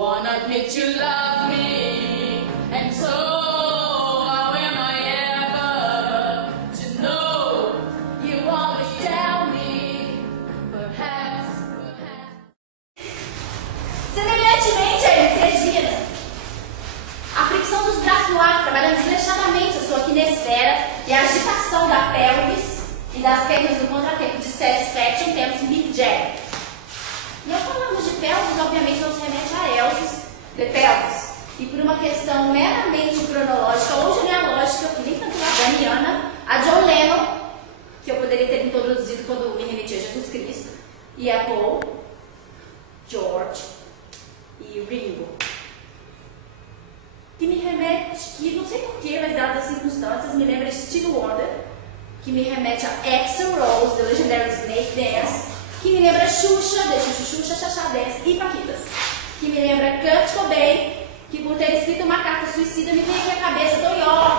wanna admit you love me, and so how am I ever to know? You always tell me, perhaps. Semelhantemente a Elis Regina, a fricção dos braços no ar, trabalhando desleixadamente a sua quinesfera e a agitação da pelvis e das pernas no contratempo de satisfaction, temos Mick Jagger. E ao falarmos de pelvis, obviamente não se remete a Elvis de pelvis. E por uma questão meramente cronológica ou genealógica, que nem tanto adamiana, a John Lennon, que eu poderia ter introduzido quando me remeti a Jesus Cristo, e a Paul, George e Ringo. Que me remete, que não sei porquê, mas dadas as circunstâncias, me lembra Stevie Wonder, que me remete a Axl Rose, The Legendary Snake Dance, que me lembra Xuxa, de Xuxa, Xaxá Dance e Paquitas, que me lembra Kurt Cobain, que por ter escrito uma carta suicida me vem aqui a cabeça do Yoga.